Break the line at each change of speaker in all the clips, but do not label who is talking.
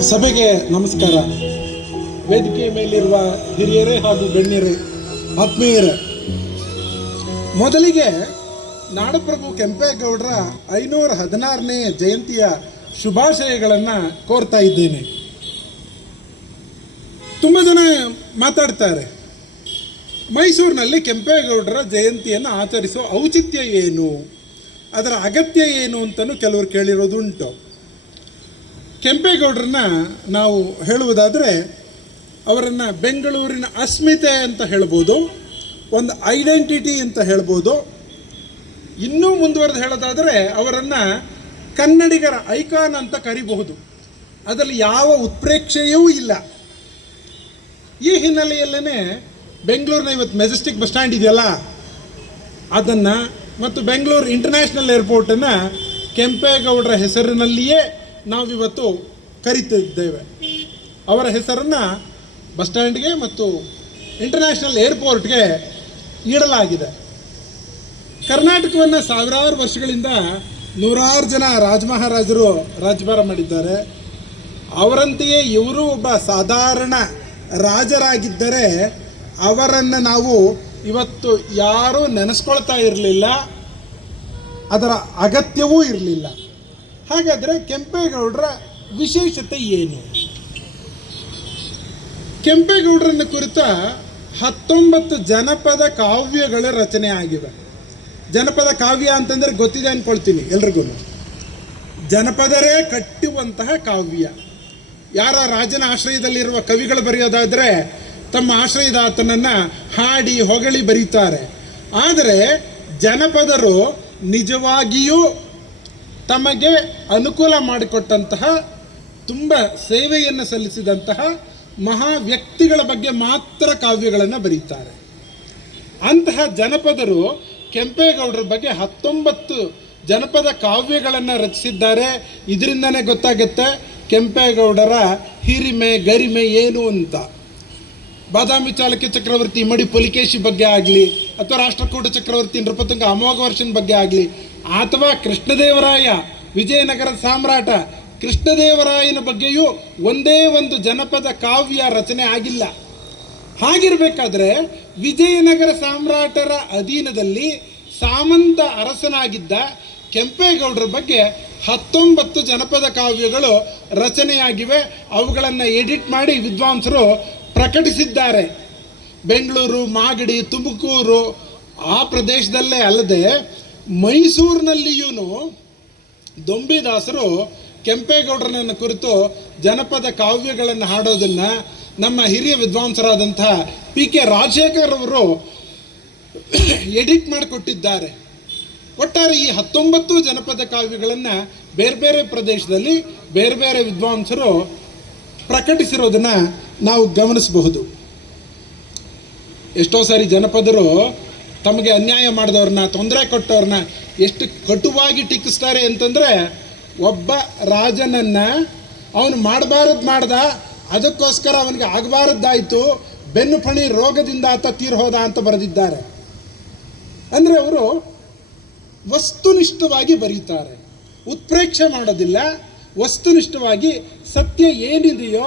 ಸಭೆಗೆ ನಮಸ್ಕಾರ. ವೇದಿಕೆಯ ಮೇಲಿರುವ ಹಿರಿಯರೇ ಹಾಗೂ ಗಣ್ಯರೇ, ಆತ್ಮೀಯರೇ. ಮೊದಲಿಗೆ ನಾಡಪ್ರಭು ಕೆಂಪೇಗೌಡರ ಐನೂರ ಹದಿನಾರನೇ ಜಯಂತಿಯ ಶುಭಾಶಯಗಳನ್ನು ಕೋರ್ತಾ ಇದ್ದೇನೆ. ತುಂಬ ಜನ ಮಾತಾಡ್ತಾರೆ. ಮೈಸೂರಿನಲ್ಲಿ ಕೆಂಪೇಗೌಡರ ಜಯಂತಿಯನ್ನು ಆಚರಿಸೋ ಔಚಿತ್ಯ ಏನು? ಅದರ ಅಗತ್ಯ ಏನು ಅಂತಲೂ ಕೆಲವರು ಕೇಳಿರೋದುಂಟು. ಕೆಂಪೇಗೌಡರನ್ನ ನಾವು ಹೇಳುವುದಾದರೆ, ಅವರನ್ನು ಬೆಂಗಳೂರಿನ ಅಸ್ಮಿತೆ ಅಂತ ಹೇಳ್ಬೋದು, ಒಂದು ಐಡೆಂಟಿಟಿ ಅಂತ ಹೇಳ್ಬೋದು. ಇನ್ನೂ ಮುಂದುವರೆದು ಹೇಳೋದಾದರೆ, ಅವರನ್ನು ಕನ್ನಡಿಗರ ಐಕಾನ್ ಅಂತ ಕರಿಬಹುದು. ಅದರಲ್ಲಿ ಯಾವ ಉತ್ಪ್ರೇಕ್ಷೆಯೂ ಇಲ್ಲ. ಈ ಹಿನ್ನೆಲೆಯಲ್ಲೇ ಬೆಂಗಳೂರಿನ ಇವತ್ತು ಮೆಜೆಸ್ಟಿಕ್ ಬಸ್ ಸ್ಟ್ಯಾಂಡ್ ಇದೆಯಲ್ಲ, ಅದನ್ನು ಮತ್ತು ಬೆಂಗಳೂರು ಇಂಟರ್ನ್ಯಾಷನಲ್ ಏರ್ಪೋರ್ಟನ್ನು ಕೆಂಪೇಗೌಡರ ಹೆಸರಿನಲ್ಲಿಯೇ ನಾವಿವತ್ತು ಕರೀತಿದ್ದೇವೆ. ಅವರ ಹೆಸರನ್ನು ಬಸ್ ಸ್ಟ್ಯಾಂಡ್ಗೆ ಮತ್ತು ಇಂಟರ್ನ್ಯಾಷನಲ್ ಏರ್ಪೋರ್ಟ್ಗೆ ಇಡಲಾಗಿದೆ. ಕರ್ನಾಟಕವನ್ನು ಸಾವಿರಾರು ವರ್ಷಗಳಿಂದ ನೂರಾರು ಜನ ರಾಜಮಹಾರಾಜರು ರಾಜ್ಯಭಾರ ಮಾಡಿದ್ದಾರೆ. ಅವರಂತೆಯೇ ಇವರು ಒಬ್ಬ ಸಾಧಾರಣ ರಾಜರಾಗಿದ್ದರೆ ಅವರನ್ನು ನಾವು ಇವತ್ತು ಯಾರೂ ನೆನೆಸ್ಕೊಳ್ತಾ ಇರಲಿಲ್ಲ. ಅದರ ಅಗತ್ಯವೂ ಇರಲಿಲ್ಲ. ಹಾಗಾದರೆ ಕೆಂಪೇಗೌಡರ ವಿಶೇಷತೆ ಏನು? ಕೆಂಪೇಗೌಡರನ್ನ ಕುರಿತ ಹತ್ತೊಂಬತ್ತು ಜನಪದ ಕಾವ್ಯಗಳ ರಚನೆ ಆಗಿವೆ. ಜನಪದ ಕಾವ್ಯ ಅಂತಂದರೆ ಗೊತ್ತಿದೆ ಅಂದ್ಕೊಳ್ತೀನಿ ಎಲ್ರಿಗೂ. ಜನಪದರೇ ಕಟ್ಟುವಂತಹ ಕಾವ್ಯ. ಯಾರ ರಾಜನ ಆಶ್ರಯದಲ್ಲಿರುವ ಕವಿಗಳು ಬರೆಯೋದಾದರೆ ತಮ್ಮ ಆಶ್ರಯದಾತನನ್ನು ಹಾಡಿ ಹೊಗಳಿ ಬರೀತಾರೆ. ಆದರೆ ಜನಪದರು ನಿಜವಾಗಿಯೂ ತಮಗೆ ಅನುಕೂಲ ಮಾಡಿಕೊಟ್ಟಂತಹ, ತುಂಬ ಸೇವೆಯನ್ನು ಸಲ್ಲಿಸಿದಂತಹ ಮಹಾ ವ್ಯಕ್ತಿಗಳ ಬಗ್ಗೆ ಮಾತ್ರ ಕಾವ್ಯಗಳನ್ನು ಬರೀತಾರೆ. ಅಂತಹ ಜನಪದರು ಕೆಂಪೇಗೌಡರ ಬಗ್ಗೆ ಹತ್ತೊಂಬತ್ತು ಜನಪದ ಕಾವ್ಯಗಳನ್ನು ರಚಿಸಿದ್ದಾರೆ. ಇದರಿಂದನೇ ಗೊತ್ತಾಗುತ್ತೆ ಕೆಂಪೇಗೌಡರ ಹಿರಿಮೆ, ಗರಿಮೆ ಏನು ಅಂತ. ಬಾದಾಮಿ ಚಾಲುಕ್ಯ ಚಕ್ರವರ್ತಿ ಮಡಿ ಪುಲಿಕೇಶಿ ಬಗ್ಗೆ ಆಗಲಿ, ಅಥವಾ ರಾಷ್ಟ್ರಕೂಟ ಚಕ್ರವರ್ತಿ ನೃಪತುಂಗ ಅಮೋಘ ವರ್ಷನ ಬಗ್ಗೆ ಆಗಲಿ ಅಥವಾ ಕೃಷ್ಣದೇವರಾಯ, ವಿಜಯನಗರ ಸಾಮ್ರಾಟ. ಕೃಷ್ಣದೇವರಾಯನ ಬಗ್ಗೆಯೂ ಒಂದೇ ಒಂದು ಜನಪದ ಕಾವ್ಯ ರಚನೆ ಆಗಿಲ್ಲ. ಹಾಗಿರಬೇಕಾದ್ರೆ ವಿಜಯನಗರ ಸಾಮ್ರಾಟರ ಅಧೀನದಲ್ಲಿ ಸಾಮಂತ ಅರಸನಾಗಿದ್ದ ಕೆಂಪೇಗೌಡರ ಬಗ್ಗೆ ಹತ್ತೊಂಬತ್ತು ಜನಪದ ಕಾವ್ಯಗಳು ರಚನೆಯಾಗಿವೆ. ಅವುಗಳನ್ನು ಎಡಿಟ್ ಮಾಡಿ ವಿದ್ವಾಂಸರು ಪ್ರಕಟಿಸಿದ್ದಾರೆ. ಬೆಂಗಳೂರು, ಮಾಗಡಿ, ತುಮಕೂರು ಆ ಪ್ರದೇಶದಲ್ಲೇ ಅಲ್ಲದೆ ಮೈಸೂರಿನಲ್ಲಿಯೂ ದೊಂಬಿದಾಸರು ಕೆಂಪೇಗೌಡರನ್ನ ಕುರಿತು ಜನಪದ ಕಾವ್ಯಗಳನ್ನು ಹಾಡೋದನ್ನು ನಮ್ಮ ಹಿರಿಯ ವಿದ್ವಾಂಸರಾದಂಥ ಪಿ ಕೆ ರಾಜಶೇಖರ್ ಅವರು ಎಡಿಟ್ ಮಾಡಿಕೊಟ್ಟಿದ್ದಾರೆ. ಒಟ್ಟಾರೆ ಈ ಹತ್ತೊಂಬತ್ತು ಜನಪದ ಕಾವ್ಯಗಳನ್ನು ಬೇರೆ ಬೇರೆ ಪ್ರದೇಶದಲ್ಲಿ ಬೇರೆ ಬೇರೆ ವಿದ್ವಾಂಸರು ಪ್ರಕಟಿಸಿರೋದನ್ನು ನಾವು ಗಮನಿಸಬಹುದು. ಎಷ್ಟೋ ಸಾರಿ ಜನಪದರು ತಮಗೆ ಅನ್ಯಾಯ ಮಾಡಿದವ್ರನ್ನ, ತೊಂದರೆ ಕೊಟ್ಟವ್ರನ್ನ ಎಷ್ಟು ಕಟುವಾಗಿ ಟೀಕಿಸ್ತಾರೆ ಅಂತಂದರೆ ಒಬ್ಬ ರಾಜನನ್ನು ಅವನು ಮಾಡಬಾರದು ಮಾಡ್ದ, ಅದಕ್ಕೋಸ್ಕರ ಅವನಿಗೆ ಆಗಬಾರದ್ದಾಯಿತು, ಬೆನ್ನು ಪಣಿ ರೋಗದಿಂದ ಆತ ತೀರ್ ಹೋದ ಅಂತ ಬರೆದಿದ್ದಾರೆ. ಅಂದರೆ ಅವರು ವಸ್ತುನಿಷ್ಠವಾಗಿ ಬರೀತಾರೆ. ಉತ್ಪ್ರೇಕ್ಷೆ ಮಾಡೋದಿಲ್ಲ, ವಸ್ತುನಿಷ್ಠವಾಗಿ ಸತ್ಯ ಏನಿದೆಯೋ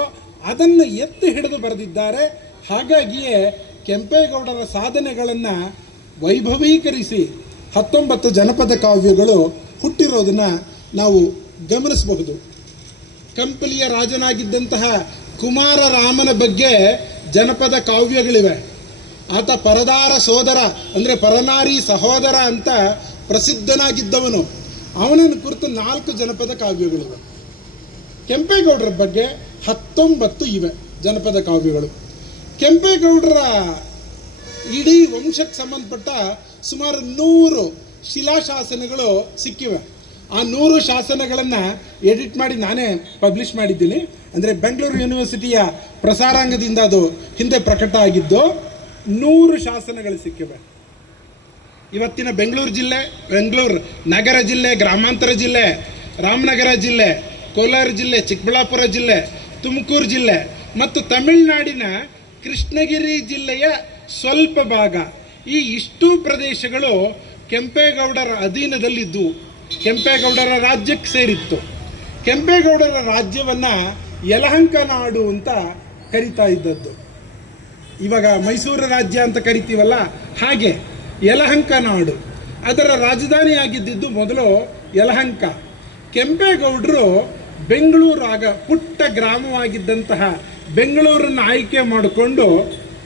ಅದನ್ನು ಎತ್ತಿ ಹಿಡಿದು ಬರೆದಿದ್ದಾರೆ. ಹಾಗಾಗಿಯೇ ಕೆಂಪೇಗೌಡರ ಸಾಧನೆಗಳನ್ನು ವೈಭವೀಕರಿಸಿ ಹತ್ತೊಂಬತ್ತು ಜನಪದ ಕಾವ್ಯಗಳು ಹುಟ್ಟಿರೋದನ್ನು ನಾವು ಗಮನಿಸಬಹುದು. ಕಂಪಲಿಯ ರಾಜನಾಗಿದ್ದಂತಹ ಕುಮಾರ ರಾಮನ ಬಗ್ಗೆ ಜನಪದ ಕಾವ್ಯಗಳಿವೆ. ಆತ ಪರದಾರ ಸೋದರ ಅಂದರೆ ಪರನಾರಿ ಸಹೋದರ ಅಂತ ಪ್ರಸಿದ್ಧನಾಗಿದ್ದವನು. ಅವನನ್ನು ಕುರಿತು ನಾಲ್ಕು ಜನಪದ ಕಾವ್ಯಗಳಿವೆ. ಕೆಂಪೇಗೌಡರ ಬಗ್ಗೆ ಹತ್ತೊಂಬತ್ತು ಇವೆ ಜನಪದ ಕಾವ್ಯಗಳು. ಕೆಂಪೇಗೌಡರ ಇಡೀ ವಂಶಕ್ಕೆ ಸಂಬಂಧಪಟ್ಟ ಸುಮಾರು ನೂರು ಶಿಲಾಶಾಸನಗಳು ಸಿಕ್ಕಿವೆ. ಆ ನೂರು ಶಾಸನಗಳನ್ನು ಎಡಿಟ್ ಮಾಡಿ ನಾನೇ ಪಬ್ಲಿಷ್ ಮಾಡಿದ್ದೀನಿ. ಅಂದರೆ ಬೆಂಗಳೂರು ಯೂನಿವರ್ಸಿಟಿಯ ಪ್ರಸಾರಾಂಗದಿಂದ ಅದು ಹಿಂದೆ ಪ್ರಕಟ ಆಗಿದ್ದು ನೂರು ಶಾಸನಗಳು ಸಿಕ್ಕಿವೆ. ಇವತ್ತಿನ ಬೆಂಗಳೂರು ಜಿಲ್ಲೆ, ಬೆಂಗಳೂರು ನಗರ ಜಿಲ್ಲೆ, ಗ್ರಾಮಾಂತರ ಜಿಲ್ಲೆ, ರಾಮನಗರ ಜಿಲ್ಲೆ, ಕೋಲಾರ ಜಿಲ್ಲೆ, ಚಿಕ್ಕಬಳ್ಳಾಪುರ ಜಿಲ್ಲೆ, ತುಮಕೂರು ಜಿಲ್ಲೆ ಮತ್ತು ತಮಿಳುನಾಡಿನ ಕೃಷ್ಣಗಿರಿ ಜಿಲ್ಲೆಯ ಸ್ವಲ್ಪ ಭಾಗ. ಈ ಇಷ್ಟು ಪ್ರದೇಶಗಳು ಕೆಂಪೇಗೌಡರ ಅಧೀನದಲ್ಲಿದ್ದು, ಕೆಂಪೇಗೌಡರ ರಾಜ್ಯಕ್ಕೆ ಸೇರಿತ್ತು. ಕೆಂಪೇಗೌಡರ ರಾಜ್ಯವನ್ನು ಯಲಹಂಕ ನಾಡು ಅಂತ ಕರಿತಾ ಇದ್ದದ್ದು. ಇವಾಗ ಮೈಸೂರು ರಾಜ್ಯ ಅಂತ ಕರಿತೀವಲ್ಲ, ಹಾಗೆ ಯಲಹಂಕ ನಾಡು. ಅದರ ರಾಜಧಾನಿಯಾಗಿದ್ದಿದ್ದು ಮೊದಲು ಯಲಹಂಕ. ಕೆಂಪೇಗೌಡರು ಬೆಂಗಳೂರು ಆಗ ಪುಟ್ಟ ಗ್ರಾಮವಾಗಿದ್ದಂತಹ ಬೆಂಗಳೂರನ್ನು ಆಯ್ಕೆ ಮಾಡಿಕೊಂಡು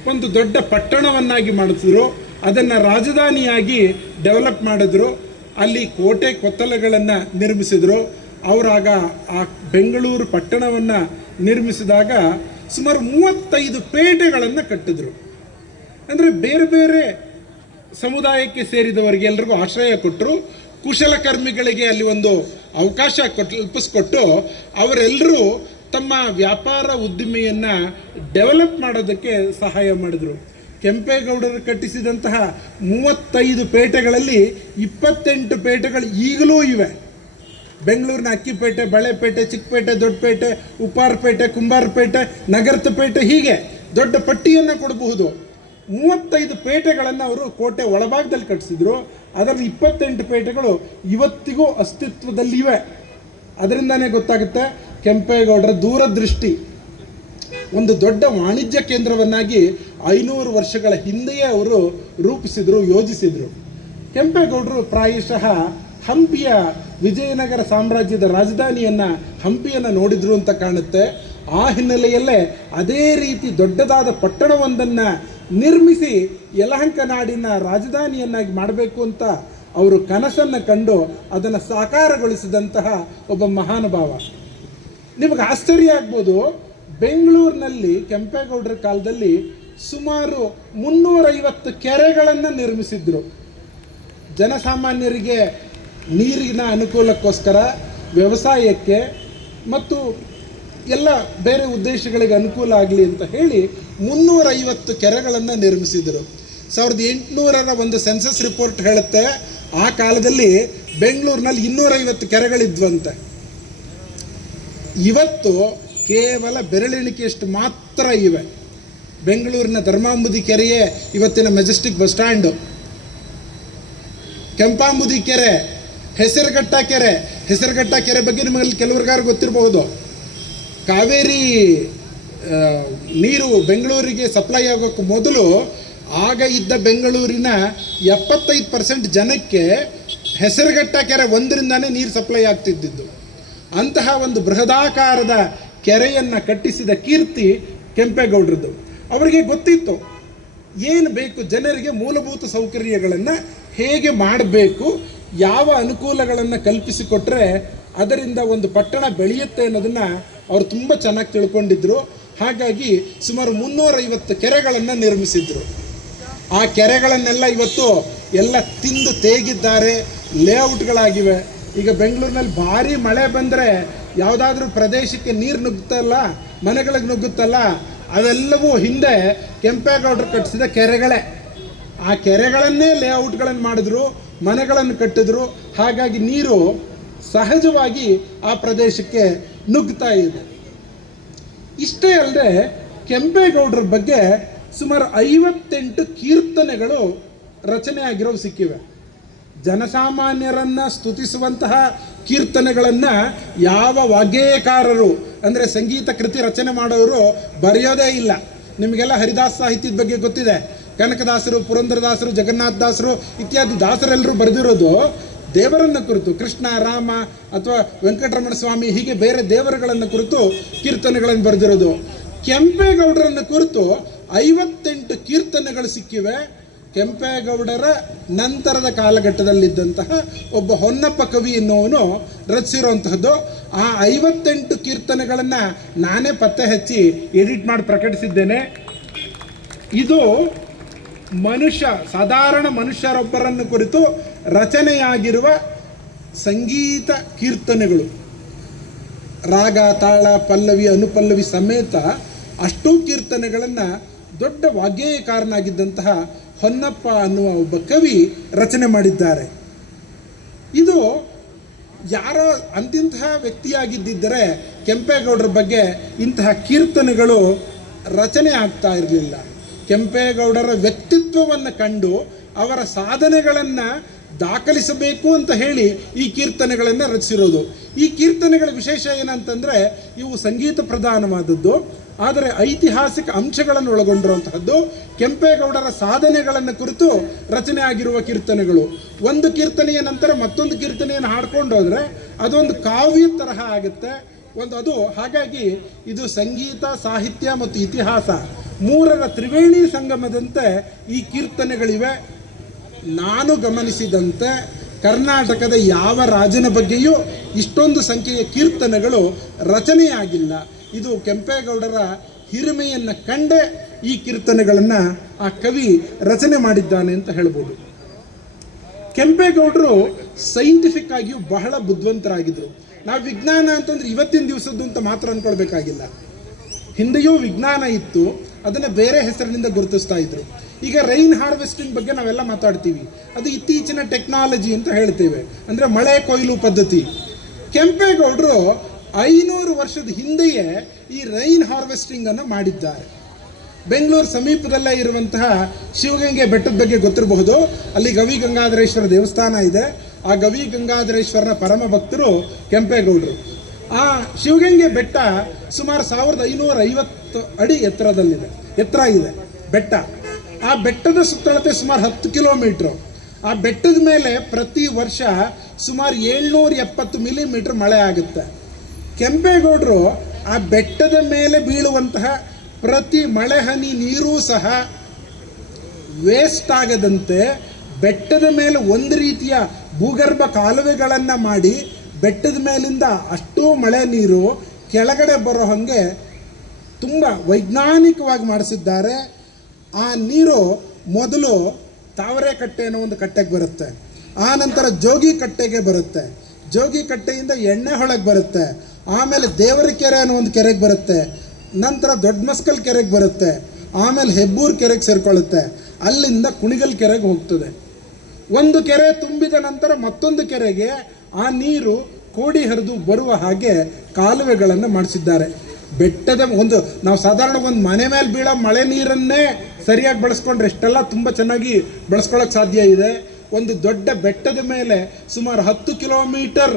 ಒಂದು ದೊಡ್ಡ ಪಟ್ಟಣವನ್ನಾಗಿ ಮಾಡಿಸಿದ್ರು ಅದನ್ನು ರಾಜಧಾನಿಯಾಗಿ ಡೆವಲಪ್ ಮಾಡಿದ್ರು, ಅಲ್ಲಿ ಕೋಟೆ ಕೊತ್ತಲಗಳನ್ನು ನಿರ್ಮಿಸಿದರು. ಅವರಾಗ ಆ ಬೆಂಗಳೂರು ಪಟ್ಟಣವನ್ನು ನಿರ್ಮಿಸಿದಾಗ ಸುಮಾರು ಮೂವತ್ತೈದು ಪೇಟೆಗಳನ್ನು ಕಟ್ಟಿದ್ರು. ಅಂದರೆ ಬೇರೆ ಬೇರೆ ಸಮುದಾಯಕ್ಕೆ ಸೇರಿದವರಿಗೆ ಎಲ್ರಿಗೂ ಆಶ್ರಯ ಕೊಟ್ಟರು ಕುಶಲಕರ್ಮಿಗಳಿಗೆ ಅಲ್ಲಿ ಒಂದು ಅವಕಾಶ ಕೊಟ್ಟು ಕಲ್ಪಿಸ್ಕೊಟ್ಟು ಅವರೆಲ್ಲರೂ ತಮ್ಮ ವ್ಯಾಪಾರ ಉದ್ದಿಮೆಯನ್ನು ಡೆವಲಪ್ ಮಾಡೋದಕ್ಕೆ ಸಹಾಯ ಮಾಡಿದರು. ಕೆಂಪೇಗೌಡರು ಕಟ್ಟಿಸಿದಂತಹ ಮೂವತ್ತೈದು ಪೇಟೆಗಳಲ್ಲಿ ಇಪ್ಪತ್ತೆಂಟು ಪೇಟೆಗಳು ಈಗಲೂ ಇವೆ. ಬೆಂಗಳೂರಿನ ಅಕ್ಕಿಪೇಟೆ, ಬಳೆಪೇಟೆ, ಚಿಕ್ಕಪೇಟೆ, ದೊಡ್ಡಪೇಟೆ, ಉಪ್ಪಾರಪೇಟೆ, ಕುಂಬಾರಪೇಟೆ ನಗರದ ಪೇಟೆ ಹೀಗೆ ದೊಡ್ಡ ಪಟ್ಟಿಯನ್ನು ಕೊಡಬಹುದು. ಮೂವತ್ತೈದು ಪೇಟೆಗಳನ್ನು ಅವರು ಕೋಟೆ ಒಳಭಾಗದಲ್ಲಿ ಕಟ್ಟಿಸಿದ್ರು. ಅದರಲ್ಲಿ ಇಪ್ಪತ್ತೆಂಟು ಪೇಟೆಗಳು ಇವತ್ತಿಗೂ ಅಸ್ತಿತ್ವದಲ್ಲಿವೆ. ಅದರಿಂದನೇ ಗೊತ್ತಾಗುತ್ತೆ ಕೆಂಪೇಗೌಡರ ದೂರದೃಷ್ಟಿ. ಒಂದು ದೊಡ್ಡ ವಾಣಿಜ್ಯ ಕೇಂದ್ರವನ್ನಾಗಿ ಐನೂರು ವರ್ಷಗಳ ಹಿಂದೆಯೇ ಅವರು ರೂಪಿಸಿದರು, ಯೋಜಿಸಿದರು. ಕೆಂಪೇಗೌಡರು ಪ್ರಾಯಶಃ ಹಂಪಿಯ ವಿಜಯನಗರ ಸಾಮ್ರಾಜ್ಯದ ರಾಜಧಾನಿಯನ್ನು ಹಂಪಿಯನ್ನು ನೋಡಿದ್ರು ಅಂತ ಕಾಣುತ್ತೆ. ಆ ಹಿನ್ನೆಲೆಯಲ್ಲೇ ಅದೇ ರೀತಿ ದೊಡ್ಡದಾದ ಪಟ್ಟಣವೊಂದನ್ನು ನಿರ್ಮಿಸಿ ಯಲಹಂಕ ನಾಡಿನ ರಾಜಧಾನಿಯನ್ನಾಗಿ ಮಾಡಬೇಕು ಅಂತ ಅವರು ಕನಸನ್ನು ಕಂಡು ಅದನ್ನು ಸಾಕಾರಗೊಳಿಸಿದಂತಹ ಒಬ್ಬ ಮಹಾನುಭಾವ. ನಿಮಗೆ ಆಶ್ಚರ್ಯ ಆಗ್ಬೋದು. ಬೆಂಗಳೂರಿನಲ್ಲಿ ಕೆಂಪೇಗೌಡರ ಕಾಲದಲ್ಲಿ ಸುಮಾರು ಮುನ್ನೂರೈವತ್ತು ಕೆರೆಗಳನ್ನು ನಿರ್ಮಿಸಿದ್ರು. ಜನಸಾಮಾನ್ಯರಿಗೆ ನೀರಿನ ಅನುಕೂಲಕ್ಕೋಸ್ಕರ, ವ್ಯವಸಾಯಕ್ಕೆ ಮತ್ತು ಎಲ್ಲ ಬೇರೆ ಉದ್ದೇಶಗಳಿಗೆ ಅನುಕೂಲ ಆಗಲಿ ಅಂತ ಹೇಳಿ ಮುನ್ನೂರೈವತ್ತು ಕೆರೆಗಳನ್ನು ನಿರ್ಮಿಸಿದರು. ಸಾವಿರದ ಎಂಟುನೂರರ ಒಂದು ಸೆನ್ಸಸ್ ರಿಪೋರ್ಟ್ ಹೇಳುತ್ತೆ, ಆ ಕಾಲದಲ್ಲಿ ಬೆಂಗಳೂರಿನಲ್ಲಿ ಇನ್ನೂರೈವತ್ತು ಕೆರೆಗಳಿದ್ವಂತೆ. ಇವತ್ತು ಕೇವಲ ಬೆರಳೆಣಿಕೆಯಷ್ಟು ಮಾತ್ರ ಇವೆ. ಬೆಂಗಳೂರಿನ ಧರ್ಮಾಂಬುದಿ ಕೆರೆಯೇ ಇವತ್ತಿನ ಮೆಜೆಸ್ಟಿಕ್ ಬಸ್ ಸ್ಟ್ಯಾಂಡು. ಕೆಂಪಾಂಬುದಿ ಕೆರೆ, ಹೆಸರುಘಟ್ಟ ಕೆರೆ. ಹೆಸರುಘಟ್ಟ ಕೆರೆ ಬಗ್ಗೆ ನಿಮಗೆ ಕೆಲವ್ರಿಗಾರು ಗೊತ್ತಿರಬಹುದು. ಕಾವೇರಿ ನೀರು ಬೆಂಗಳೂರಿಗೆ ಸಪ್ಲೈ ಆಗೋಕ್ಕೆ ಮೊದಲು ಆಗ ಇದ್ದ ಬೆಂಗಳೂರಿನ ಎಪ್ಪತ್ತೈದು ಪರ್ಸೆಂಟ್ ಜನಕ್ಕೆ ಹೆಸರುಘಟ್ಟ ಕೆರೆ ಒಂದರಿಂದಾನೇ ನೀರು ಸಪ್ಲೈ ಆಗ್ತಿದ್ದಿದ್ದು. ಅಂತಹ ಒಂದು ಬೃಹದಾಕಾರದ ಕೆರೆಯನ್ನು ಕಟ್ಟಿಸಿದ ಕೀರ್ತಿ ಕೆಂಪೇಗೌಡರದ್ದು. ಅವರಿಗೆ ಗೊತ್ತಿತ್ತು, ಏನು ಬೇಕು ಜನರಿಗೆ ಮೂಲಭೂತ ಸೌಕರ್ಯಗಳನ್ನು ಹೇಗೆ ಮಾಡಬೇಕು, ಯಾವ ಅನುಕೂಲಗಳನ್ನು ಕಲ್ಪಿಸಿಕೊಟ್ರೆ ಅದರಿಂದ ಒಂದು ಪಟ್ಟಣ ಬೆಳೆಯುತ್ತೆ ಅನ್ನೋದನ್ನು ಅವರು ತುಂಬ ಚೆನ್ನಾಗಿ ತಿಳ್ಕೊಂಡಿದ್ರು. ಹಾಗಾಗಿ ಸುಮಾರು ಮುನ್ನೂರೈವತ್ತು ಕೆರೆಗಳನ್ನು ನಿರ್ಮಿಸಿದ್ರು. ಆ ಕೆರೆಗಳನ್ನೆಲ್ಲ ಇವತ್ತು ಎಲ್ಲ ತಿಂದು ತೇಗಿದ್ದಾರೆ, ಲೇಔಟ್ಗಳಾಗಿವೆ. ಈಗ ಬೆಂಗಳೂರಿನಲ್ಲಿ ಭಾರಿ ಮಳೆ ಬಂದರೆ ಯಾವುದಾದ್ರೂ ಪ್ರದೇಶಕ್ಕೆ ನೀರು ನುಗ್ಗುತ್ತಲ್ಲ, ಮನೆಗಳಿಗೆ ನುಗ್ಗುತ್ತಲ್ಲ, ಅವೆಲ್ಲವೂ ಹಿಂದೆ ಕೆಂಪೇಗೌಡರು ಕಟ್ಟಿಸಿದ ಕೆರೆಗಳೇ. ಆ ಕೆರೆಗಳನ್ನೇ ಲೇಔಟ್ಗಳನ್ನು ಮಾಡಿದ್ರು, ಮನೆಗಳನ್ನು ಕಟ್ಟಿದ್ರು, ಹಾಗಾಗಿ ನೀರು ಸಹಜವಾಗಿ ಆ ಪ್ರದೇಶಕ್ಕೆ ನುಗ್ಗುತ್ತಾ ಇದೆ. ಇಷ್ಟೇ ಅಲ್ಲದೆ ಕೆಂಪೇಗೌಡರ ಬಗ್ಗೆ ಸುಮಾರು ಐವತ್ತೆಂಟು ಕೀರ್ತನೆಗಳು ರಚನೆ ಆಗಿರೋವು ಸಿಕ್ಕಿವೆ. ಜನಸಾಮಾನ್ಯರನ್ನ ಸ್ತುತಿಸುವಂತಹ ಕೀರ್ತನೆಗಳನ್ನು ಯಾವ ವಾಗ್ಗೇಯಕಾರರು, ಅಂದರೆ ಸಂಗೀತ ಕೃತಿ ರಚನೆ ಮಾಡೋರು ಬರೆಯೋದೇ ಇಲ್ಲ. ನಿಮಗೆಲ್ಲ ಹರಿದಾಸ ಸಾಹಿತ್ಯದ ಬಗ್ಗೆ ಗೊತ್ತಿದೆ. ಕನಕದಾಸರು, ಪುರಂದರದಾಸರು ಜಗನ್ನಾಥದಾಸರು ಇತ್ಯಾದಿ ದಾಸರೆಲ್ಲರೂ ಬರೆದಿರೋದು ದೇವರನ್ನ ಕುರಿತು, ಕೃಷ್ಣ, ರಾಮ ಅಥವಾ ವೆಂಕಟರಮಣ ಸ್ವಾಮಿ ಹೀಗೆ ಬೇರೆ ದೇವರುಗಳನ್ನು ಕುರಿತು ಕೀರ್ತನೆಗಳನ್ನು ಬರೆದಿರೋದು. ಕೆಂಪೇಗೌಡರನ್ನ ಕುರಿತು ಐವತ್ತೆಂಟು ಕೀರ್ತನೆಗಳು ಸಿಕ್ಕಿವೆ. ಕೆಂಪೇಗೌಡರ ನಂತರದ ಕಾಲಘಟ್ಟದಲ್ಲಿದ್ದಂತಹ ಒಬ್ಬ ಹೊನ್ನಪ್ಪ ಕವಿ ಎನ್ನುವನು ರಚಿಸಿರುವಂತಹದ್ದು, ಆ ಐವತ್ತೆಂಟು ಕೀರ್ತನೆಗಳನ್ನು ನಾನೇ ಪತ್ತೆ ಹಚ್ಚಿ ಎಡಿಟ್ ಮಾಡಿ ಪ್ರಕಟಿಸಿದ್ದೇನೆ. ಇದು ಮನುಷ್ಯ, ಸಾಧಾರಣ ಮನುಷ್ಯರೊಬ್ಬರನ್ನು ಕುರಿತು ರಚನೆಯಾಗಿರುವ ಸಂಗೀತ ಕೀರ್ತನೆಗಳು. ರಾಗ, ತಾಳ, ಪಲ್ಲವಿ, ಅನುಪಲ್ಲವಿ ಸಮೇತ ಅಷ್ಟೂ ಕೀರ್ತನೆಗಳನ್ನು ದೊಡ್ಡ ವಾಗ್ಗೇಯಕಾರನಾಗಿದ್ದಂತಹ ಹೊನ್ನಪ್ಪ ಅನ್ನುವ ಒಬ್ಬ ಕವಿ ರಚನೆ ಮಾಡಿದ್ದಾರೆ. ಇದು ಯಾರೋ ಅಂತಿಂತಹ ವ್ಯಕ್ತಿಯಾಗಿದ್ದಿದ್ದರೆ ಕೆಂಪೇಗೌಡರ ಬಗ್ಗೆ ಇಂತಹ ಕೀರ್ತನೆಗಳು ರಚನೆ ಆಗ್ತಾ ಇರಲಿಲ್ಲ. ಕೆಂಪೇಗೌಡರ ವ್ಯಕ್ತಿತ್ವವನ್ನು ಕಂಡು ಅವರ ಸಾಧನೆಗಳನ್ನು ದಾಖಲಿಸಬೇಕು ಅಂತ ಹೇಳಿ ಈ ಕೀರ್ತನೆಗಳನ್ನು ರಚಿಸಿರೋದು. ಈ ಕೀರ್ತನೆಗಳ ವಿಶೇಷ ಏನಂತಂದರೆ ಇವು ಸಂಗೀತ ಪ್ರಧಾನವಾದದ್ದು. ಆದರೆ ಐತಿಹಾಸಿಕ ಅಂಶಗಳನ್ನು ಒಳಗೊಂಡಿರುವಂತಹದ್ದು ಕೆಂಪೇಗೌಡರ ಸಾಧನೆಗಳನ್ನು ಕುರಿತು ರಚನೆ ಆಗಿರುವ ಕೀರ್ತನೆಗಳು. ಒಂದು ಕೀರ್ತನೆಯ ನಂತರ ಮತ್ತೊಂದು ಕೀರ್ತನೆಯನ್ನು ಹಾಡ್ಕೊಂಡು ಹೋದರೆ ಅದೊಂದು ಕಾವ್ಯ ತರಹ ಆಗುತ್ತೆ. ಒಂದು ಅದು ಹಾಗಾಗಿ ಇದು ಸಂಗೀತ, ಸಾಹಿತ್ಯ ಮತ್ತು ಇತಿಹಾಸ ಮೂರರ ತ್ರಿವೇಣಿ ಸಂಗಮದಂತೆ ಈ ಕೀರ್ತನೆಗಳಿವೆ. ನಾನು ಗಮನಿಸಿದಂತೆ ಕರ್ನಾಟಕದ ಯಾವ ರಾಜನ ಬಗ್ಗೆಯೂ ಇಷ್ಟೊಂದು ಸಂಖ್ಯೆಯ ಕೀರ್ತನೆಗಳು ರಚನೆಯಾಗಿಲ್ಲ. ಇದು ಕೆಂಪೇಗೌಡರ ಹಿರಿಮೆಯನ್ನು ಕಂಡೇ ಈ ಕೀರ್ತನೆಗಳನ್ನು ಆ ಕವಿ ರಚನೆ ಮಾಡಿದ್ದಾನೆ ಅಂತ ಹೇಳ್ಬೋದು. ಕೆಂಪೇಗೌಡರು ಸೈಂಟಿಫಿಕ್ ಆಗಿಯೂ ಬಹಳ ಬುದ್ಧಿವಂತರಾಗಿದ್ದರು ನಾವು ವಿಜ್ಞಾನ ಅಂತಂದ್ರೆ ಇವತ್ತಿನ ದಿವಸದ್ದು ಅಂತ ಮಾತ್ರ ಅಂದ್ಕೊಳ್ಬೇಕಾಗಿಲ್ಲ ಹಿಂದೆಯೂ ವಿಜ್ಞಾನ ಇತ್ತು, ಅದನ್ನು ಬೇರೆ ಹೆಸರಿನಿಂದ ಗುರುತಿಸ್ತಾ ಇದ್ರು. ಈಗ ರೈನ್ ಹಾರ್ವೆಸ್ಟಿಂಗ್ ಬಗ್ಗೆ ನಾವೆಲ್ಲ ಮಾತಾಡ್ತೀವಿ. ಅದು ಇತ್ತೀಚಿನ ಟೆಕ್ನಾಲಜಿ ಅಂತ ಹೇಳ್ತೇವೆ. ಅಂದರೆ ಮಳೆ ಕೊಯ್ಲು ಪದ್ಧತಿ. ಕೆಂಪೇಗೌಡರು ಐನೂರು ವರ್ಷದ ಹಿಂದೆಯೇ ಈ ರೈನ್ ಹಾರ್ವೆಸ್ಟಿಂಗ್ ಅನ್ನು ಮಾಡಿದ್ದಾರೆ. ಬೆಂಗಳೂರು ಸಮೀಪದಲ್ಲೇ ಇರುವಂತಹ ಶಿವಗಂಗೆ ಬೆಟ್ಟದ ಬಗ್ಗೆ ಗೊತ್ತಿರಬಹುದು. ಅಲ್ಲಿ ಗವಿ ಗಂಗಾಧರೇಶ್ವರ ದೇವಸ್ಥಾನ ಇದೆ. ಆ ಗವಿ ಗಂಗಾಧರೇಶ್ವರನ ಪರಮ ಭಕ್ತರು ಕೆಂಪೇಗೌಡರು. ಆ ಶಿವಗಂಗೆ ಬೆಟ್ಟ ಸುಮಾರು ಸಾವಿರದ ಐನೂರ ಐವತ್ತು ಅಡಿ ಎತ್ತರದಲ್ಲಿದೆ. ಎತ್ತರ ಇದೆ, ಬೆಟ್ಟ. ಆ ಬೆಟ್ಟದ ಸುತ್ತಳತೆ ಸುಮಾರು ಹತ್ತು ಕಿಲೋಮೀಟ್ರು. ಆ ಬೆಟ್ಟದ ಮೇಲೆ ಪ್ರತಿ ವರ್ಷ ಸುಮಾರು ಏಳ್ನೂರ ಎಪ್ಪತ್ತು ಮಿಲಿಮೀಟ್ರ್ ಮಳೆ ಆಗುತ್ತೆ. ಕೆಂಪೇಗೌಡರು ಆ ಬೆಟ್ಟದ ಮೇಲೆ ಬೀಳುವಂತಹ ಪ್ರತಿ ಮಳೆ, ಹನಿ, ನೀರೂ ಸಹ ವೇಸ್ಟ್ ಆಗದಂತೆ ಬೆಟ್ಟದ ಮೇಲೆ ಒಂದು ರೀತಿಯ ಭೂಗರ್ಭ ಕಾಲುವೆಗಳನ್ನು ಮಾಡಿ ಬೆಟ್ಟದ ಮೇಲಿಂದ ಅಷ್ಟೂ ಮಳೆ, ನೀರು ಕೆಳಗಡೆ ಬರೋ ಹಾಗೆ ತುಂಬ ವೈಜ್ಞಾನಿಕವಾಗಿ ಮಾಡಿಸಿದ್ದಾರೆ. ಆ ನೀರು ಮೊದಲು ತಾವರೆ ಕಟ್ಟೆ ಅನ್ನೋ ಒಂದು ಕಟ್ಟೆಗೆ ಬರುತ್ತೆ. ಆ ನಂತರ ಜೋಗಿ ಕಟ್ಟೆಗೆ ಬರುತ್ತೆ. ಜೋಗಿ ಕಟ್ಟೆಯಿಂದ ಎಣ್ಣೆ ಹೊಳಗೆ ಬರುತ್ತೆ. ಆಮೇಲೆ ದೇವರ ಕೆರೆ ಅನ್ನೋ ಒಂದು ಕೆರೆಗೆ ಬರುತ್ತೆ. ನಂತರ ದೊಡ್ಡ ಮಸ್ಕಲ್ ಕೆರೆಗೆ ಬರುತ್ತೆ. ಆಮೇಲೆ ಹೆಬ್ಬೂರ್ ಕೆರೆಗೆ ಸೇರ್ಕೊಳ್ಳುತ್ತೆ. ಅಲ್ಲಿಂದ ಕುಣಿಗಲ್ ಕೆರೆಗೆ ಹೋಗ್ತದೆ. ಒಂದು ಕೆರೆ ತುಂಬಿದ ನಂತರ ಮತ್ತೊಂದು ಕೆರೆಗೆ ಆ ನೀರು ಕೋಡಿ ಹರಿದು ಬರುವ ಹಾಗೆ ಕಾಲುವೆಗಳನ್ನು ಮಾಡಿಸಿದ್ದಾರೆ. ಬೆಟ್ಟದ ಒಂದು, ನಾವು ಸಾಧಾರಣ ಒಂದು ಮನೆ ಮೇಲೆ ಬೀಳೋ ಮಳೆ ನೀರನ್ನೇ ಸರಿಯಾಗಿ ಬಳಸ್ಕೊಂಡ್ರೆ ಇಷ್ಟೆಲ್ಲ ತುಂಬ ಚೆನ್ನಾಗಿ ಬಳಸ್ಕೊಳ್ಳೋಕೆ ಸಾಧ್ಯ ಇದೆ. ಒಂದು ದೊಡ್ಡ ಬೆಟ್ಟದ ಮೇಲೆ ಸುಮಾರು ಹತ್ತು ಕಿಲೋಮೀಟರ್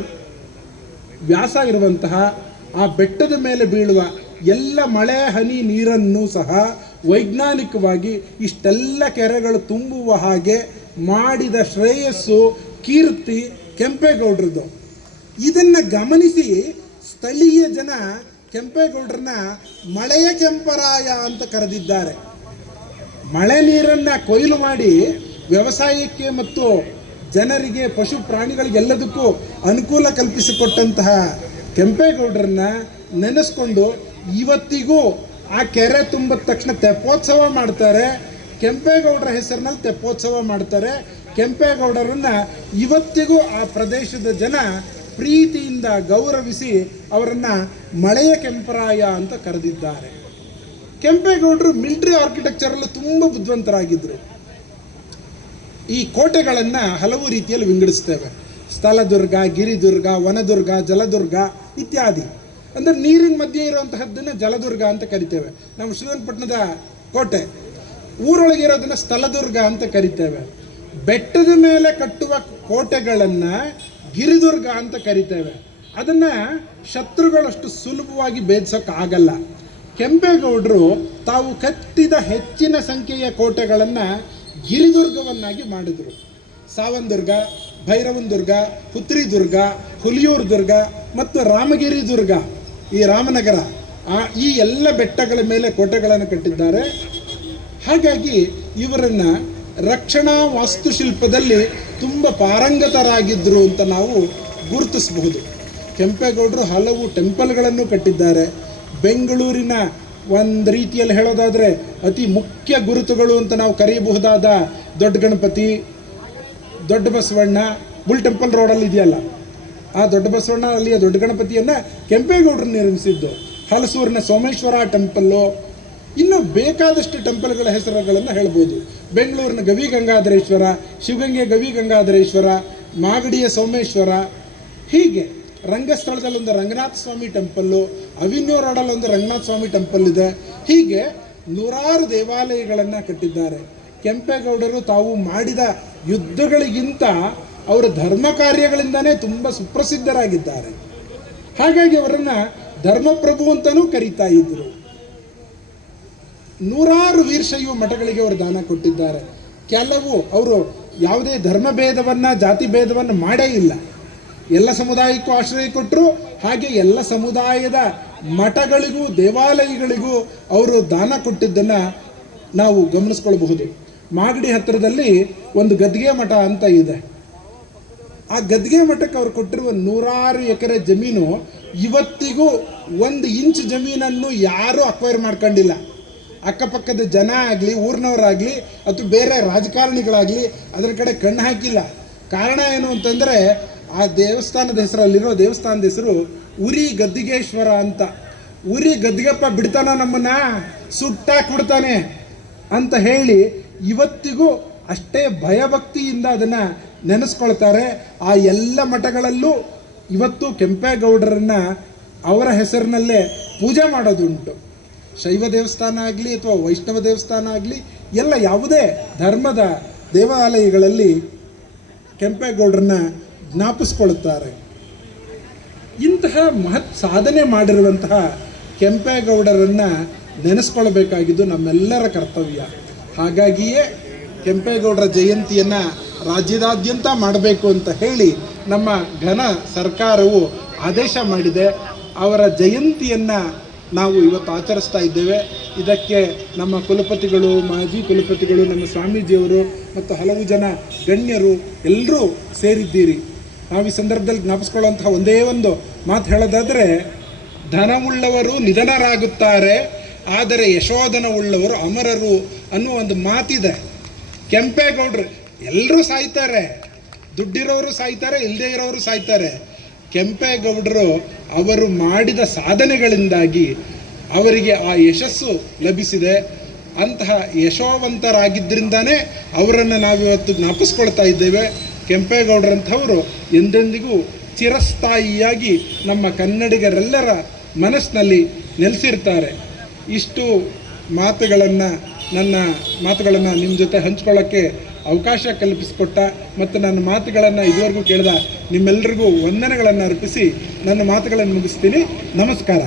ವ್ಯಾಸ ಇರುವಂತಹ ಆ ಬೆಟ್ಟದ ಮೇಲೆ ಬೀಳುವ ಎಲ್ಲ ಮಳೆ, ಹನಿ ನೀರನ್ನು ಸಹ ವೈಜ್ಞಾನಿಕವಾಗಿ ಇಷ್ಟೆಲ್ಲ ಕೆರೆಗಳು ತುಂಬುವ ಹಾಗೆ ಮಾಡಿದ ಶ್ರೇಯಸ್ಸು ಕೀರ್ತಿ ಕೆಂಪೇಗೌಡರದು ಇದನ್ನು ಗಮನಿಸಿ ಸ್ಥಳೀಯ ಜನ ಕೆಂಪೇಗೌಡರನ್ನ ಮಳೆಯ ಕೆಂಪರಾಯ ಅಂತ ಕರೆದಿದ್ದಾರೆ. ಮಳೆ ನೀರನ್ನು ಕೊಯ್ಲು ಮಾಡಿ ವ್ಯವಸಾಯಕ್ಕೆ ಮತ್ತು ಜನರಿಗೆ, ಪಶು ಪ್ರಾಣಿಗಳಿಗೆಲ್ಲದಕ್ಕೂ ಅನುಕೂಲ ಕಲ್ಪಿಸಿಕೊಟ್ಟಂತಹ ಕೆಂಪೇಗೌಡರನ್ನ ನೆನೆಸ್ಕೊಂಡು ಇವತ್ತಿಗೂ ಆ ಕೆರೆ ತುಂಬಿದ ತಕ್ಷಣ ತೆಪ್ಪೋತ್ಸವ ಮಾಡ್ತಾರೆ. ಕೆಂಪೇಗೌಡರ ಹೆಸರಿನಲ್ಲಿ ತೆಪ್ಪೋತ್ಸವ ಮಾಡ್ತಾರೆ. ಕೆಂಪೇಗೌಡರನ್ನ ಇವತ್ತಿಗೂ ಆ ಪ್ರದೇಶದ ಜನ ಪ್ರೀತಿಯಿಂದ ಗೌರವಿಸಿ ಅವರನ್ನು ಮಳೆಯ ಕೆಂಪರಾಯ ಅಂತ ಕರೆದಿದ್ದಾರೆ. ಕೆಂಪೇಗೌಡರು ಮಿಲಿಟರಿ ಆರ್ಕಿಟೆಕ್ಚರಲ್ಲೂ ತುಂಬ ಬುದ್ಧಿವಂತರಾಗಿದ್ದರು ಈ ಕೋಟೆಗಳನ್ನು ಹಲವು ರೀತಿಯಲ್ಲಿ ವಿಂಗಡಿಸ್ತೇವೆ ಸ್ಥಳದುರ್ಗ, ಗಿರಿದುರ್ಗ, ವನದುರ್ಗ, ಜಲದುರ್ಗ ಇತ್ಯಾದಿ. ಅಂದರೆ ನೀರಿನ ಮಧ್ಯೆ ಇರುವಂತಹದ್ದನ್ನು ಜಲದುರ್ಗ ಅಂತ ಕರಿತೇವೆ. ನಮ್ಮ ಶ್ರೀರಂಗಪಟ್ಟಣದ ಕೋಟೆ. ಊರೊಳಗೆ ಇರೋದನ್ನು ಸ್ಥಳದುರ್ಗ ಅಂತ ಕರಿತೇವೆ. ಬೆಟ್ಟದ ಮೇಲೆ ಕಟ್ಟುವ ಕೋಟೆಗಳನ್ನು ಗಿರಿದುರ್ಗ ಅಂತ ಕರಿತೇವೆ. ಅದನ್ನು ಶತ್ರುಗಳಷ್ಟು ಸುಲಭವಾಗಿ ಆಗಲ್ಲ ಕೆಂಪೇಗೌಡರು ತಾವು ಕಟ್ಟಿದ ಹೆಚ್ಚಿನ ಸಂಖ್ಯೆಯ ಕೋಟೆಗಳನ್ನು ಗಿರಿದುರ್ಗವನ್ನಾಗಿ ಮಾಡಿದರು. ಸಾವಂದುರ್ಗ ಭೈರವನ್ ದುರ್ಗ ಪುತ್ರಿ ದುರ್ಗ ಹುಲಿಯೂರ್ ದುರ್ಗ ಮತ್ತು ರಾಮಗಿರಿ ದುರ್ಗ ಈ ರಾಮನಗರ, ಆ, ಈ ಎಲ್ಲ ಬೆಟ್ಟಗಳ ಮೇಲೆ ಕೋಟೆಗಳನ್ನು ಕಟ್ಟಿದ್ದಾರೆ. ಹಾಗಾಗಿ ಇವರನ್ನ ರಕ್ಷಣಾ ವಾಸ್ತುಶಿಲ್ಪದಲ್ಲಿ ತುಂಬ ಪಾರಂಗತರಾಗಿದ್ದರು ಅಂತ ನಾವು ಗುರುತಿಸಬಹುದು. ಕೆಂಪೇಗೌಡರು ಹಲವು ಟೆಂಪಲ್ಗಳನ್ನು ಕಟ್ಟಿದ್ದಾರೆ. ಬೆಂಗಳೂರಿನ ಒಂದು ರೀತಿಯಲ್ಲಿ ಹೇಳೋದಾದರೆ ಅತಿ ಮುಖ್ಯ ಗುರುತುಗಳು ಅಂತ ನಾವು ಕರೆಯಬಹುದಾದ ದೊಡ್ಡ ಗಣಪತಿ, ದೊಡ್ಡ ಬಸವಣ್ಣ, ಬುಲ್ ಟೆಂಪಲ್ ರೋಡಲ್ಲಿ ಇದೆಯಲ್ಲ. ಆ ದೊಡ್ಡ ಬಸವಣ್ಣ ಅಲ್ಲಿಯ ದೊಡ್ಡ ಗಣಪತಿಯನ್ನು ಕೆಂಪೇಗೌಡರು ನಿರ್ಮಿಸಿದ್ದು. ಹಲಸೂರಿನ ಸೋಮೇಶ್ವರ ಟೆಂಪಲ್ಲು ಇನ್ನು ಬೇಕಾದಷ್ಟು ಟೆಂಪಲ್ಗಳ ಹೆಸರುಗಳನ್ನು ಹೇಳ್ಬೋದು. ಬೆಂಗಳೂರಿನ ಗವಿ ಗಂಗಾಧರೇಶ್ವರ, ಶಿವಗಂಗೆ ಗವಿ ಗಂಗಾಧರೇಶ್ವರ, ಮಾಗಡಿಯ ಸೋಮೇಶ್ವರ, ಹೀಗೆ. ರಂಗಸ್ಥಳದಲ್ಲಿ ಒಂದು ರಂಗನಾಥ ಸ್ವಾಮಿ ಟೆಂಪಲ್ಲು, ಅವಿನ್ಯೂ ರೋಡಲ್ಲಿ ರಂಗನಾಥ ಸ್ವಾಮಿ ಟೆಂಪಲ್ ಇದೆ. ಹೀಗೆ ನೂರಾರು ದೇವಾಲಯಗಳನ್ನು ಕಟ್ಟಿದ್ದಾರೆ. ಕೆಂಪೇಗೌಡರು ತಾವು ಮಾಡಿದ ಯುದ್ಧಗಳಿಗಿಂತ ಅವರ ಧರ್ಮ ಕಾರ್ಯಗಳಿಂದನೇ ತುಂಬ ಸುಪ್ರಸಿದ್ಧರಾಗಿದ್ದಾರೆ. ಹಾಗಾಗಿ ಅವರನ್ನು ಧರ್ಮಪ್ರಭು ಅಂತಲೂ ಕರೀತಾ ಇದ್ದರು ನೂರಾರು ವೀರಶೈವ ಮಠಗಳಿಗೆ ಅವರು ದಾನ ಕೊಟ್ಟಿದ್ದಾರೆ. ಕೆಲವು ಅವರು ಯಾವುದೇ ಧರ್ಮ ಭೇದವನ್ನು, ಜಾತಿ ಭೇದವನ್ನು ಮಾಡೇ ಇಲ್ಲ. ಎಲ್ಲ ಸಮುದಾಯಕ್ಕೂ ಆಶ್ರಯ ಕೊಟ್ಟರು ಹಾಗೆ ಎಲ್ಲ ಸಮುದಾಯದ ಮಠಗಳಿಗೂ, ದೇವಾಲಯಗಳಿಗೂ ಅವರು ದಾನ ಕೊಟ್ಟಿದ್ದನ್ನು ನಾವು ಗಮನಿಸ್ಕೊಳ್ಬಹುದು. ಮಾಗಡಿ ಹತ್ತಿರದಲ್ಲಿ ಒಂದು ಗದ್ಗೆ ಮಠ ಅಂತ ಇದೆ. ಆ ಗದ್ಗೆ ಮಠಕ್ಕೆ ಅವರು ಕೊಟ್ಟಿರುವ ನೂರಾರು ಎಕರೆ ಜಮೀನು ಇವತ್ತಿಗೂ ಒಂದು ಇಂಚ್ ಜಮೀನನ್ನು ಯಾರೂ ಅಕ್ವೈರ್ ಮಾಡ್ಕೊಂಡಿಲ್ಲ. ಅಕ್ಕಪಕ್ಕದ ಜನ ಆಗಲಿ, ಊರಿನವರಾಗಲಿ, ಅಥವಾ ಬೇರೆ ರಾಜಕಾರಣಿಗಳಾಗಲಿ ಅದರ ಕಡೆ ಕಣ್ಣು ಹಾಕಿಲ್ಲ. ಕಾರಣ ಏನು ಅಂತಂದರೆ ಆ ದೇವಸ್ಥಾನದ ಹೆಸರಲ್ಲಿರೋ ದೇವಸ್ಥಾನದ ಹೆಸರು ಉರಿ ಗದ್ದಿಗೇಶ್ವರ ಅಂತ. ಉರಿ ಗದ್ದಿಗೆಪ್ಪ ಬಿಡ್ತಾನ ನಮ್ಮನ್ನ? ಸುಟ್ಟಾಕ್ಬಿಡ್ತಾನೆ ಅಂತ ಹೇಳಿ ಇವತ್ತಿಗೂ ಅಷ್ಟೇ ಭಯಭಕ್ತಿಯಿಂದ ಅದನ್ನು ನೆನೆಸ್ಕೊಳ್ತಾರೆ. ಆ ಎಲ್ಲ ಮಠಗಳಲ್ಲೂ ಇವತ್ತು ಕೆಂಪೇಗೌಡರನ್ನ ಅವರ ಹೆಸರಿನಲ್ಲೇ ಪೂಜೆ ಮಾಡೋದುಂಟು. ಶೈವ ದೇವಸ್ಥಾನ ಆಗಲಿ ಅಥವಾ ವೈಷ್ಣವ ದೇವಸ್ಥಾನ ಆಗಲಿ ಎಲ್ಲ ಯಾವುದೇ ಧರ್ಮದ ದೇವಾಲಯಗಳಲ್ಲಿ ಕೆಂಪೇಗೌಡರನ್ನ ಜ್ಞಾಪಿಸ್ಕೊಳ್ಳುತ್ತಾರೆ. ಇಂತಹ ಮಹತ್ ಸಾಧನೆ ಮಾಡಿರುವಂತಹ ಕೆಂಪೇಗೌಡರನ್ನು ನೆನೆಸ್ಕೊಳ್ಬೇಕಾಗಿದ್ದು ನಮ್ಮೆಲ್ಲರ ಕರ್ತವ್ಯ. ಹಾಗಾಗಿಯೇ ಕೆಂಪೇಗೌಡರ ಜಯಂತಿಯನ್ನು ರಾಜ್ಯದಾದ್ಯಂತ ಮಾಡಬೇಕು ಅಂತ ಹೇಳಿ ನಮ್ಮ ಘನ ಸರ್ಕಾರವು ಆದೇಶ ಮಾಡಿದೆ. ಅವರ ಜಯಂತಿಯನ್ನು ನಾವು ಇವತ್ತು ಆಚರಿಸ್ತಾ ಇದ್ದೇವೆ. ಇದಕ್ಕೆ ನಮ್ಮ ಕುಲಪತಿಗಳು, ಮಾಜಿ ಕುಲಪತಿಗಳು, ನಮ್ಮ ಸ್ವಾಮೀಜಿಯವರು ಮತ್ತು ಹಲವು ಜನ ಗಣ್ಯರು ಎಲ್ಲರೂ ಸೇರಿದ್ದೀರಿ. ನಾವು ಈ ಸಂದರ್ಭದಲ್ಲಿ ಜ್ಞಾಪಿಸ್ಕೊಳ್ಳುವಂತಹ ಒಂದೇ ಒಂದು ಮಾತು ಹೇಳೋದಾದರೆ, ಧನವುಳ್ಳವರು ನಿಧನರಾಗುತ್ತಾರೆ, ಆದರೆ ಯಶೋಧನವುಳ್ಳವರು ಅಮರರು ಅನ್ನೋ ಒಂದು ಮಾತಿದೆ. ಕೆಂಪೇಗೌಡರು ಎಲ್ಲರೂ ಸಾಯ್ತಾರೆ, ದುಡ್ಡಿರೋರು ಸಾಯ್ತಾರೆ ಇಲ್ಲದೇ ಇರೋರು ಸಾಯ್ತಾರೆ. ಕೆಂಪೇಗೌಡರು ಅವರು ಮಾಡಿದ ಸಾಧನೆಗಳಿಂದಾಗಿ ಅವರಿಗೆ ಆ ಯಶಸ್ಸು ಲಭಿಸಿದೆ. ಅಂತಹ ಯಶೋವಂತರಾಗಿದ್ದರಿಂದಾನೇ ಅವರನ್ನು ನಾವಿವತ್ತು ಜ್ಞಾಪಿಸ್ಕೊಳ್ತಾ ಇದ್ದೇವೆ. ಕೆಂಪೇಗೌಡರಂಥವರು ಎಂದೆಂದಿಗೂ ಚಿರಸ್ಥಾಯಿಯಾಗಿ ನಮ್ಮ ಕನ್ನಡಿಗರೆಲ್ಲರ ಮನಸ್ಸಿನಲ್ಲಿ ನೆಲೆಸಿರ್ತಾರೆ. ಇಷ್ಟು ಮಾತುಗಳನ್ನು, ನನ್ನ ಮಾತುಗಳನ್ನು ನಿಮ್ಮ ಜೊತೆ ಹಂಚ್ಕೊಳ್ಳೋಕ್ಕೆ ಅವಕಾಶ ಕಲ್ಪಿಸಿಕೊಟ್ಟ ಮತ್ತು ನನ್ನ ಮಾತುಗಳನ್ನು ಇದುವರೆಗೂ ಕೇಳಿದ ನಿಮ್ಮೆಲ್ಲರಿಗೂ ವಂದನೆಗಳನ್ನು ಅರ್ಪಿಸಿ ನನ್ನ ಮಾತುಗಳನ್ನು ಮುಗಿಸ್ತೀನಿ. ನಮಸ್ಕಾರ.